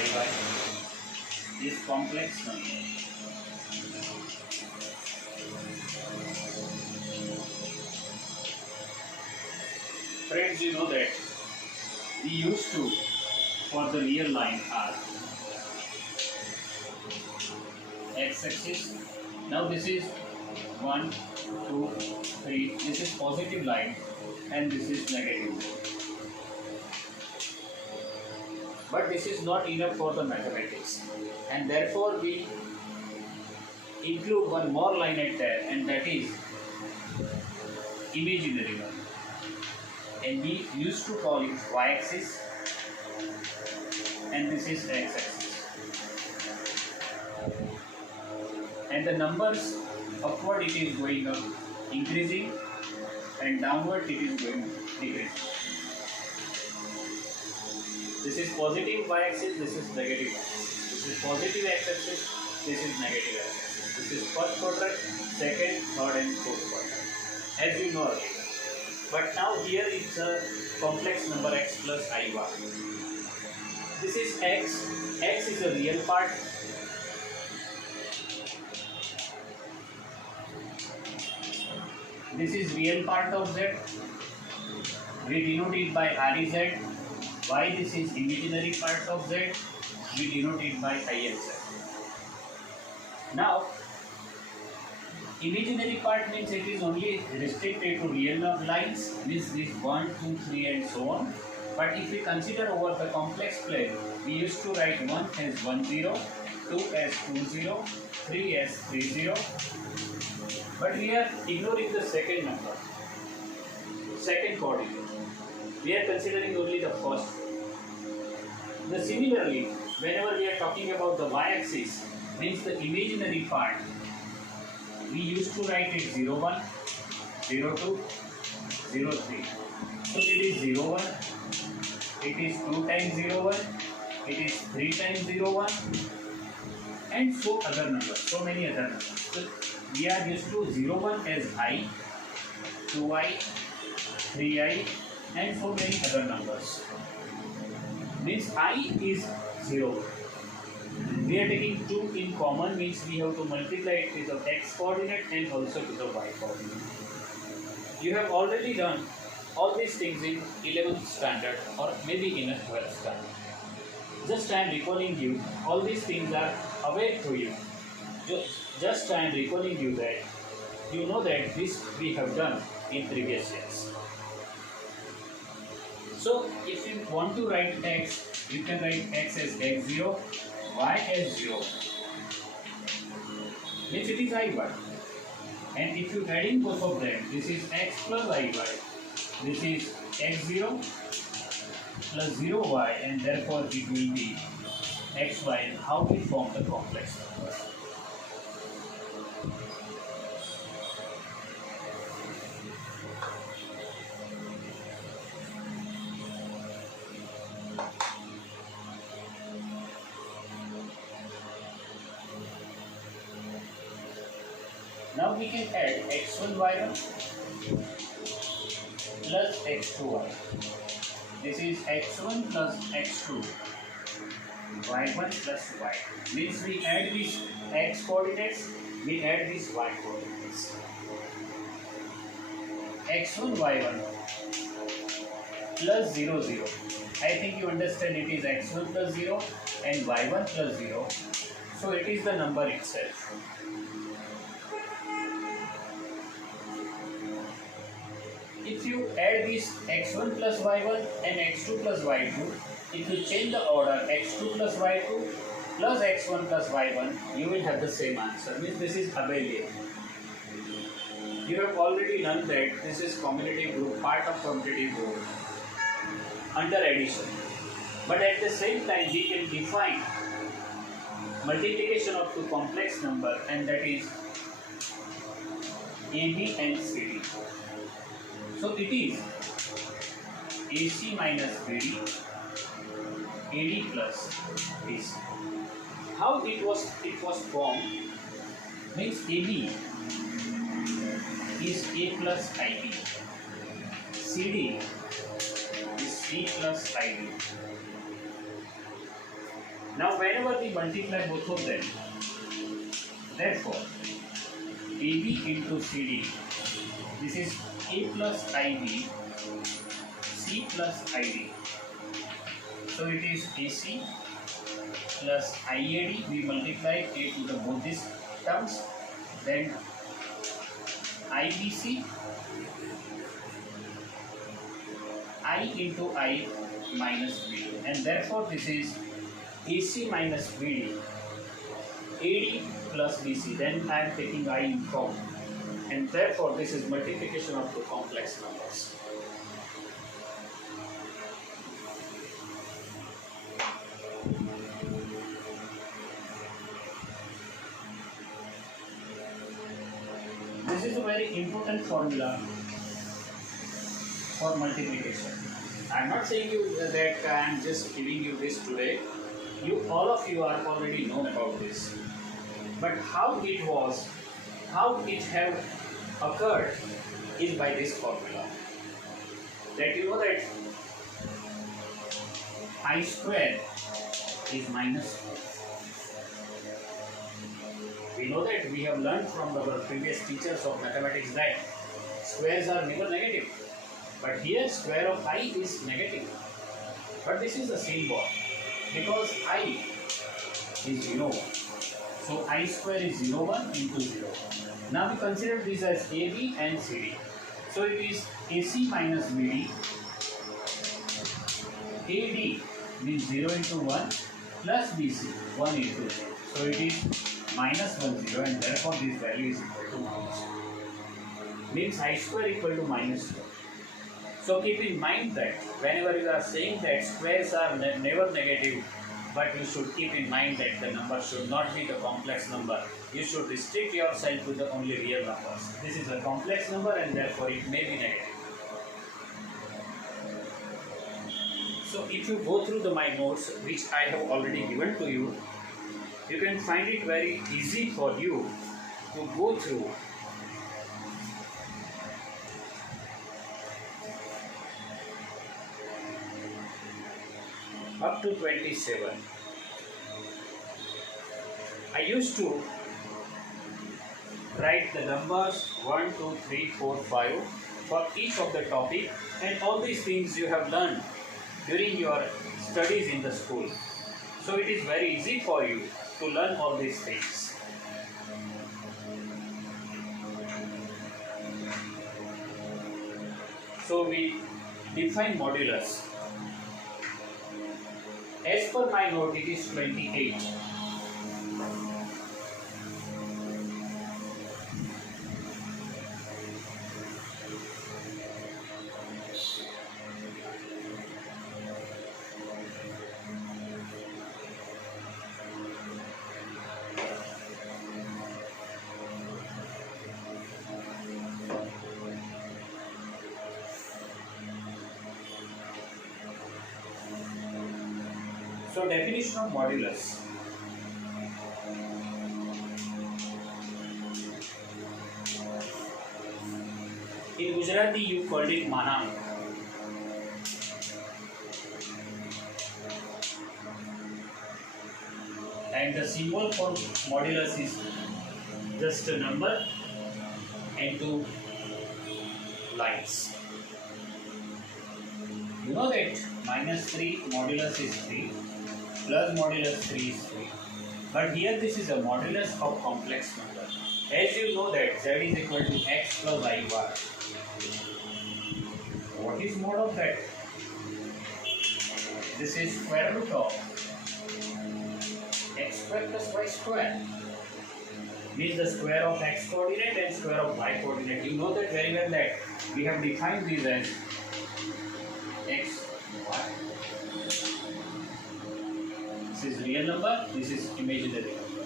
iy is complex number. Friends, you know that we used to, for the real line are x-axis. Now this is 1, 2, 3. This is positive line and this is negative. But this is not enough for the mathematics, and therefore we include one more line at there, and that is imaginary one. And we used to call it y-axis, and this is x-axis. And the numbers upward it is going up, increasing, and downward it is going decreasing. This is positive y-axis, this is negative y-axis. This is positive x-axis, this is negative x-axis. This is first quadrant, second, third and fourth quadrant, as you know already. But now here it's a complex number x plus iy. This is x. X is a real part. This is real part of z. We denote it by REZ. Y, this is imaginary part of z. We denote it by ILZ. Now, imaginary part means it is only restricted to real lines, means this 1, 2, 3 and so on. But if we consider over the complex plane, we used to write 1 as 1, 0, 2 as 2, 0, 3 as 3, 0. But we are ignoring the second number, second coordinate. We are considering only the first. Similarly, whenever we are talking about the y-axis, means the imaginary part, we used to write it 0, 1, 0, 2, 0, 3. So it is 0, 1, it is 2 times 0, 1, it is 3 times 0, 1, and so other numbers, so many other numbers. So we are used to 0, 1 as I, 2i, 3i, and so many other numbers. Means I is 0. We are taking 2 in common, means we have to multiply it with the x coordinate and also with the y coordinate. You have already done all these things in 11th standard or maybe in a 12th standard. Just I am recalling you, all these things are aware to you. Just I am recalling you that you know that this we have done in previous years. So if you want to write x, you can write x as x0, y as 0. Means it is iy. And if you add in both of them, this is x plus iy. This is x0 plus 0y, and therefore it will be xy. And how we form the complex number? Now we can add x1 y1 plus x2y. This is x1 plus x2 y1 plus y2. Means we add these x coordinates, we add these y coordinates. x1 y1 plus 0 0. I think you understand it is x1 plus 0 and y1 plus 0. So it is the number itself. If you add this x1 plus y1 and x2 plus y2, if you change the order x2 plus y2 plus x1 plus y1, you will have the same answer. Means this is abelian. You have already learned that this is commutative group, part of commutative group under addition. But at the same time, we can define multiplication of two complex number, and that is AB and CD. So it is AC minus BD, AD plus BC. How it was formed means AB is A plus IB, CD is C plus IB. Now whenever we multiply both of them, therefore AB into CD, this is A plus IB, C plus ID. So it is AC plus IAD, we multiply A to the both these terms, then IBC, I into I minus B, and therefore this is AC minus BD, AD plus BC, then I am taking I in count, and therefore this is multiplication of two complex numbers. This is a very important formula for multiplication. I am not saying you that I am just giving you this today. All of you are already known about this. But how it have occurred is by this formula. That you know that I square is minus 4. We know that we have learned from our previous teachers of mathematics that squares are never negative. But here square of I is negative. But this is the symbol because I is 0. So I square is 0, 1 into 0. Now we consider this as AB and CD. So it is AC minus BD. AD means 0 into 1 plus BC 1 into 0. So it is minus 1 0, and therefore this value is equal to minus 2. Means I square equal to minus 2. So keep in mind that whenever you are saying that squares are never negative, but you should keep in mind that the number should not be the complex number. You should restrict yourself to the only real numbers. This is a complex number and therefore it may be negative. So if you go through my notes which I have already given to you, you can find it very easy for you to go through. Up to 27. I used to write the numbers 1, 2, 3, 4, 5 for each of the topic, and all these things you have learned during your studies in the school. So it is very easy for you to learn all these things. So we define modulus. As per my note, it is 28. So definition of modulus. In Gujarati you called it manang. And the symbol for modulus is just a number and two lines. You know that minus 3 modulus is 3. Plus modulus 3 is 3. But here this is a modulus of complex number. As you know that z is equal to x plus iy. What is mod of that? This is square root of x square plus y square. Means the square of x coordinate and square of y coordinate. You know that very well that we have defined these as x, y. This is real number, this is imaginary number.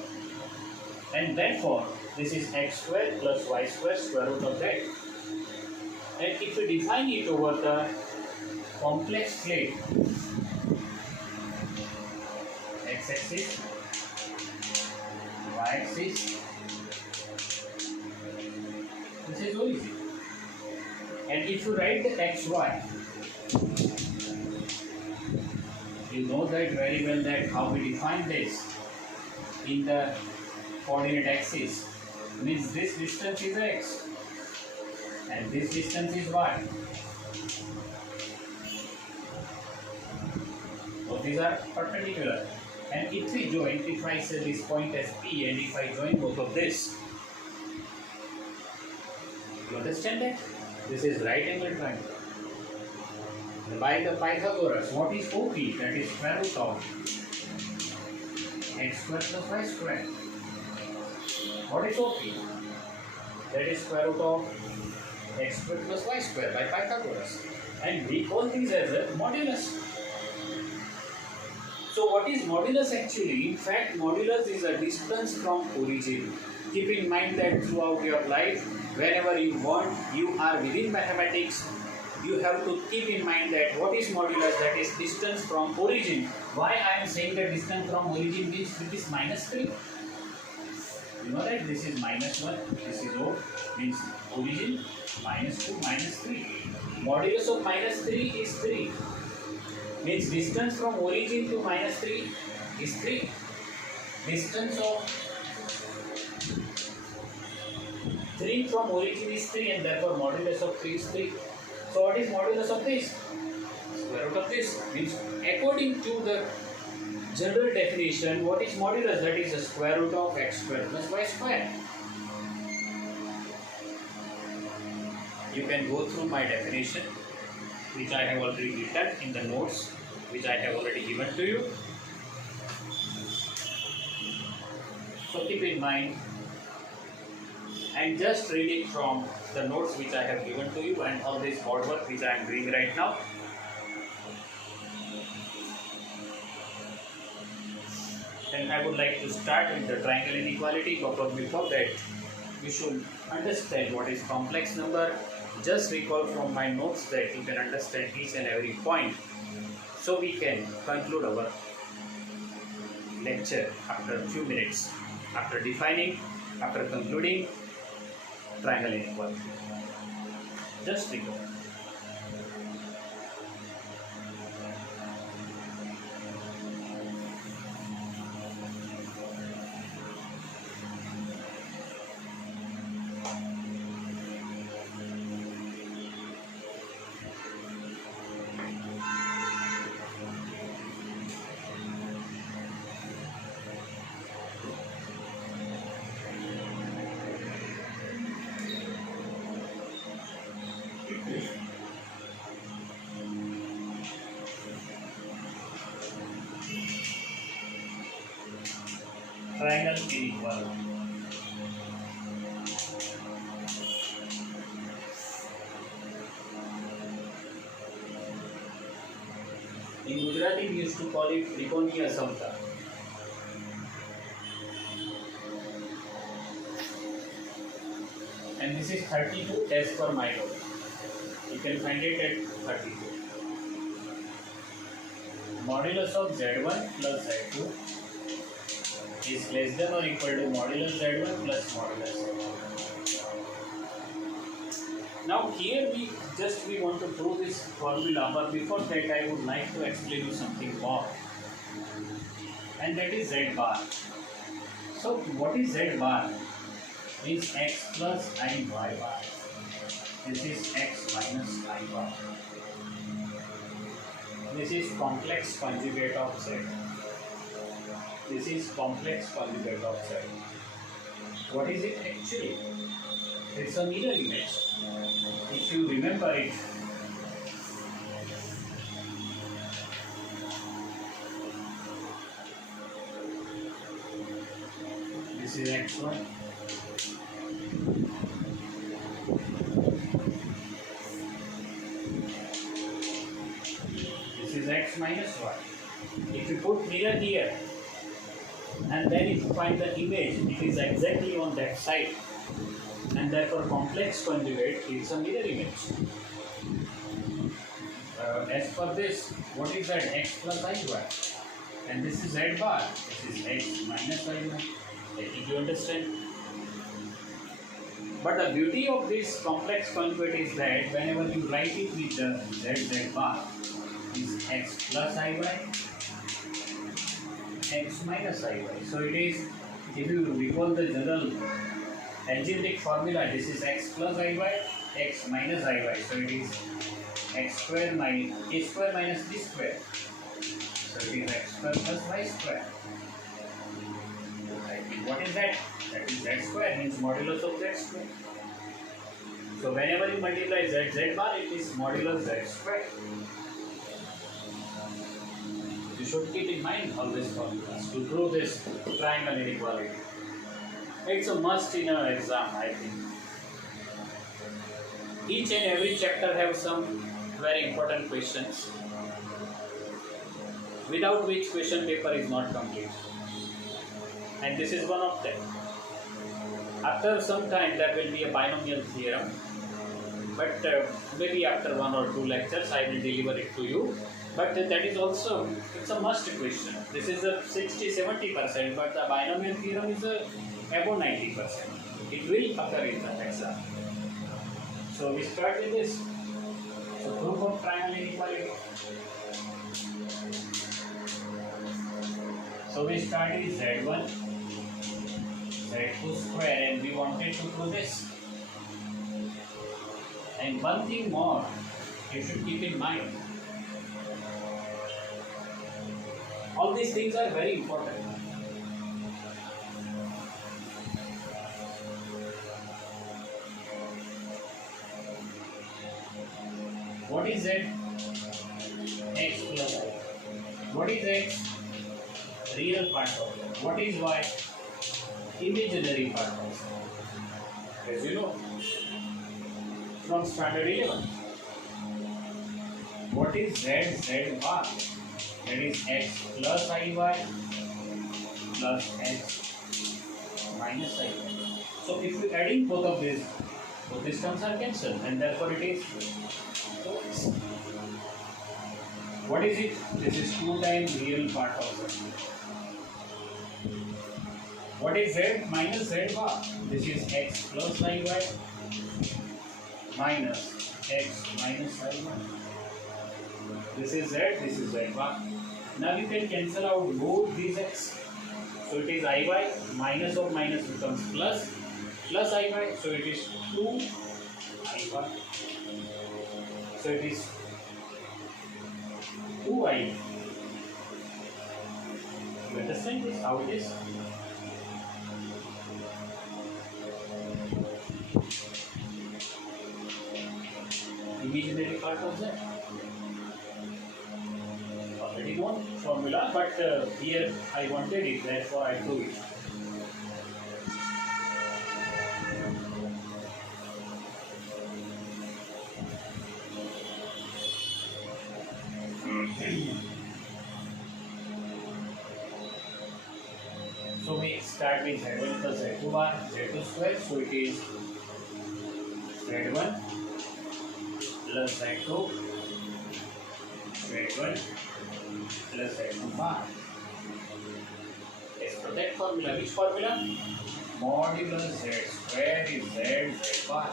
And therefore, this is x square plus y square square root of that. And if we define it over the complex plane, x-axis, y-axis, this is so easy. And if you write the xy, you You know that very well that how we define this in the coordinate axis. Means this distance is x and this distance is y. So these are perpendicular. And if we join, if I say this point as P and if I join both of this, you understand that? This is right angle triangle. By the Pythagoras, what is OP? That is square root of x square plus y square. What is OP? That is square root of x square plus y square by Pythagoras. And we call these as a modulus. So what is modulus actually? In fact, modulus is a distance from origin. Keep in mind that throughout your life, whenever you want, you are within mathematics, you have to keep in mind that what is modulus, that is distance from origin. Why I am saying that distance from origin means it is minus 3. You know that this is minus 1, this is O, means origin, minus 2, minus 3. Modulus of minus 3 is 3. Means distance from origin to minus 3 is 3. Distance of 3 from origin is 3 and therefore modulus of 3 is 3. So what is modulus of this? Square root of this. Means according to the general definition, what is modulus? That is the square root of x square plus y square. You can go through my definition, which I have already written in the notes, which I have already given to you. So keep in mind, and just reading from the notes which I have given to you and all this board work which I am doing right now. Then I would like to start with the triangle inequality, but before that you should understand what is complex number. Just recall from my notes that you can understand each and every point, so we can conclude our lecture after a few minutes, after defining, after concluding triangle inequality. Just recall. Triangle inequality. In Gujarati, we used to call it Trikoniya Samta. And this is 32 as per my note. You can find it at 32. Modulus of Z1 plus Z2 is less than or equal to modulus Z1 plus modulus Z2. Now here we want to prove this formula, but before that I would like to explain you something more, and that is Z bar. So what is Z bar? Is x plus I y bar. This is x minus I bar. This is complex conjugate of Z. This is complex conjugate of Z. What is it actually? It's a mirror image. If you remember it, this is x1. This is x minus y. If you put mirror here, and then if you find the image, it is exactly on that side, and therefore complex conjugate is a mirror image. As for this, what is that? X plus iy, and this is Z bar. This is x minus iy. I think you understand. But the beauty of this complex conjugate is that whenever you write it with the z bar, is x plus iy x minus iy. So it is, if you recall the general algebraic formula, this is x plus iy, x minus iy. So it is x square minus a square minus b square. So it is x square plus y square. What is that? That is z square, means modulus of z square. So whenever you multiply z, z bar, it is modulus z square. You should keep in mind all these formulas to prove this triangle inequality. It's a must in an exam, I think. Each and every chapter have some very important questions, without which question paper is not complete. And this is one of them. After some time there will be a binomial theorem, but maybe after 1 or 2 lectures I will deliver it to you. But that is also, it's a must question. This is a 60-70%, but the binomial theorem is above 90%. It will occur in the exam. So we start with this. So proof of triangle inequality. So we start with z1, z2 square, and we wanted to prove this. And one thing more you should keep in mind. All these things are very important. What is z? X plus y. What is x? Real part of it. What is y? Imaginary part of it. As you know from standard 11. What is z? Z bar. That is x plus iy plus x minus iy. So if you adding both of these terms are cancelled, and therefore it is x. What is it? This is 2 times real part of z. What is z minus z bar? This is x plus iy minus x minus iy. This is z, this is z bar. Now you can cancel out both these x. So it is iy, minus of minus becomes plus, plus iy, so it is 2 iy. So it is 2i. You understand this? How it is? Imaginary part of that. Already known formula, but here I wanted it, therefore I drew it. So we start with z1 plus z2 bar, z2 square, so it is z1 plus z2, z1 plus z2 bar. As per that formula, which formula? Modulus z square is z bar.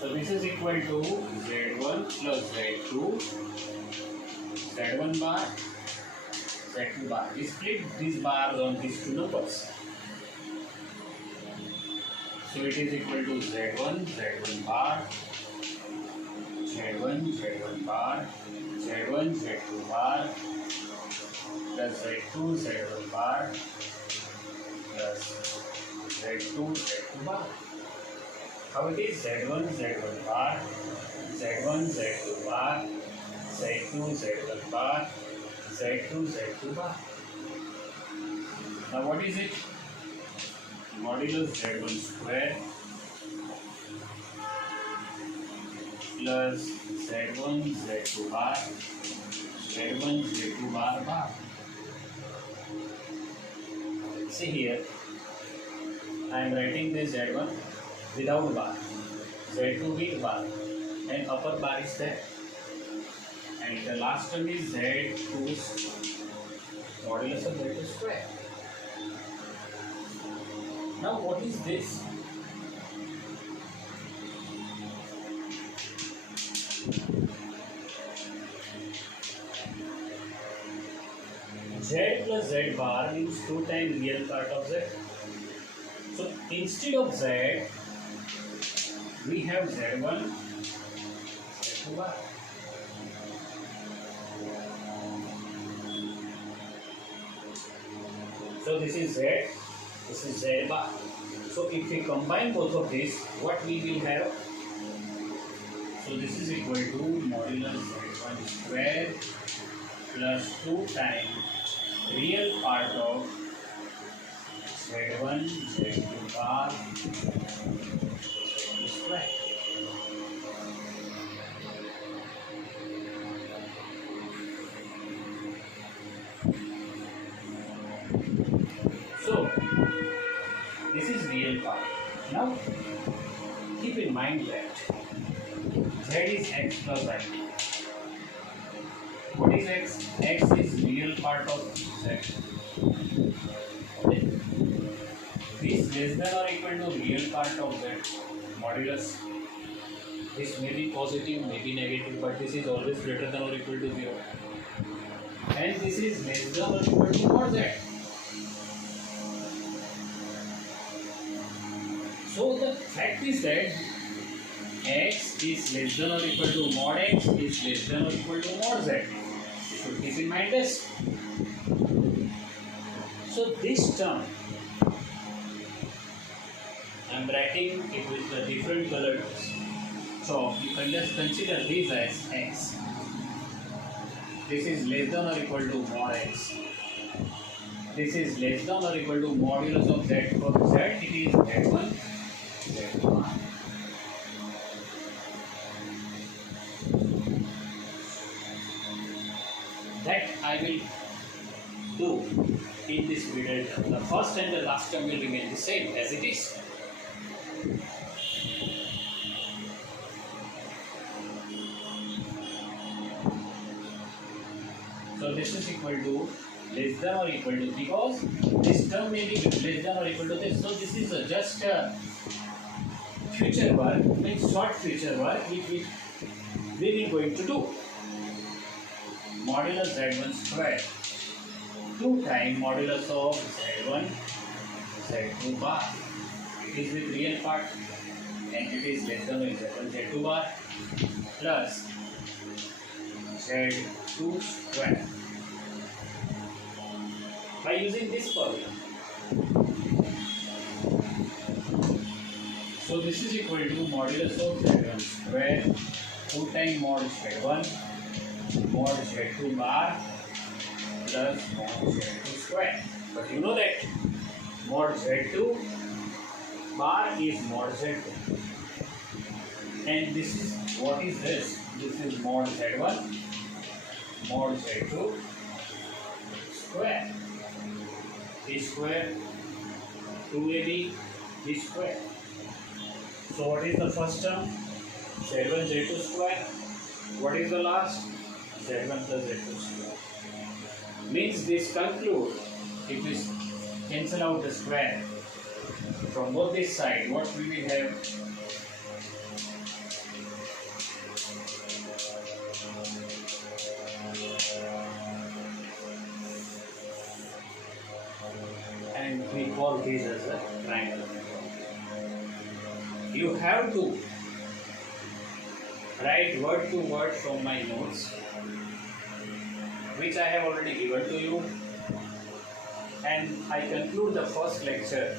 So this is equal to z1 plus z2, z1 bar, z2 bar. We split these bars on these two numbers. So it is equal to z1, z1 bar, z1, z1 bar, z1, z2 bar, plus z2, z1 bar, plus z2, z2 bar. How it is? z1, z1 bar, z1, z2 bar, z2, z1 bar, z2, z2 bar. Now what is it? Modulus z1 square plus z1 z2 bar, z1 z2 bar. See here, I am writing this z1 without bar, z2 with bar, and upper bar is there, and the last term is z2 modulus of z2 square. Now what is this? Z plus Z bar means 2 times real part of Z. So instead of Z, we have Z1, Z2 bar. So this is Z, this is Z bar. So if we combine both of these, what we will have? So this is equal to modulus Z1 square plus 2 times real part of Z1, Z2 bar, Z2 square. So this is real part. Now keep in mind that Z is x plus I. What is x? X is real part of Z. Okay. This less than or equal to real part of Z modulus. This may be positive, may be negative, but this is always greater than or equal to 0. And this is less than or equal to mod Z. So the fact is that x is less than or equal to mod x is less than or equal to mod z. You should keep in mind this. So this term, I am writing it with the different colors. So you can just consider this as x. This is less than or equal to mod x. This is less than or equal to modulus of z. For z it is z1, z2. That I will do in this middle term. The first and the last term will remain the same as it is. So this is equal to less than or equal to, because this term may be less than or equal to this. So this is just a future work, means short future work which we will going to do. Modulus z1 square 2 times modulus of z1 z2 bar. It is with real part and it is less than or equal to z2 bar plus z2 square by using this formula. So this is equal to modulus of z1 square 2 times mod z1 mod z2 bar plus mod z2 square. But you know that mod z2 bar is mod z2. And this is, what is this? This is mod z1 mod z2 square. This square 2ab this square. So what is the first term? z1 z2 square. What is the last? z1 plus z2 square. Means this conclude, if we cancel out the square from both this side, what we will have? And we call this as a triangle. You have to write word to word from my notes, which I have already given to you, and I conclude the first lecture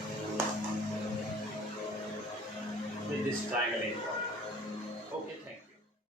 with this triangle.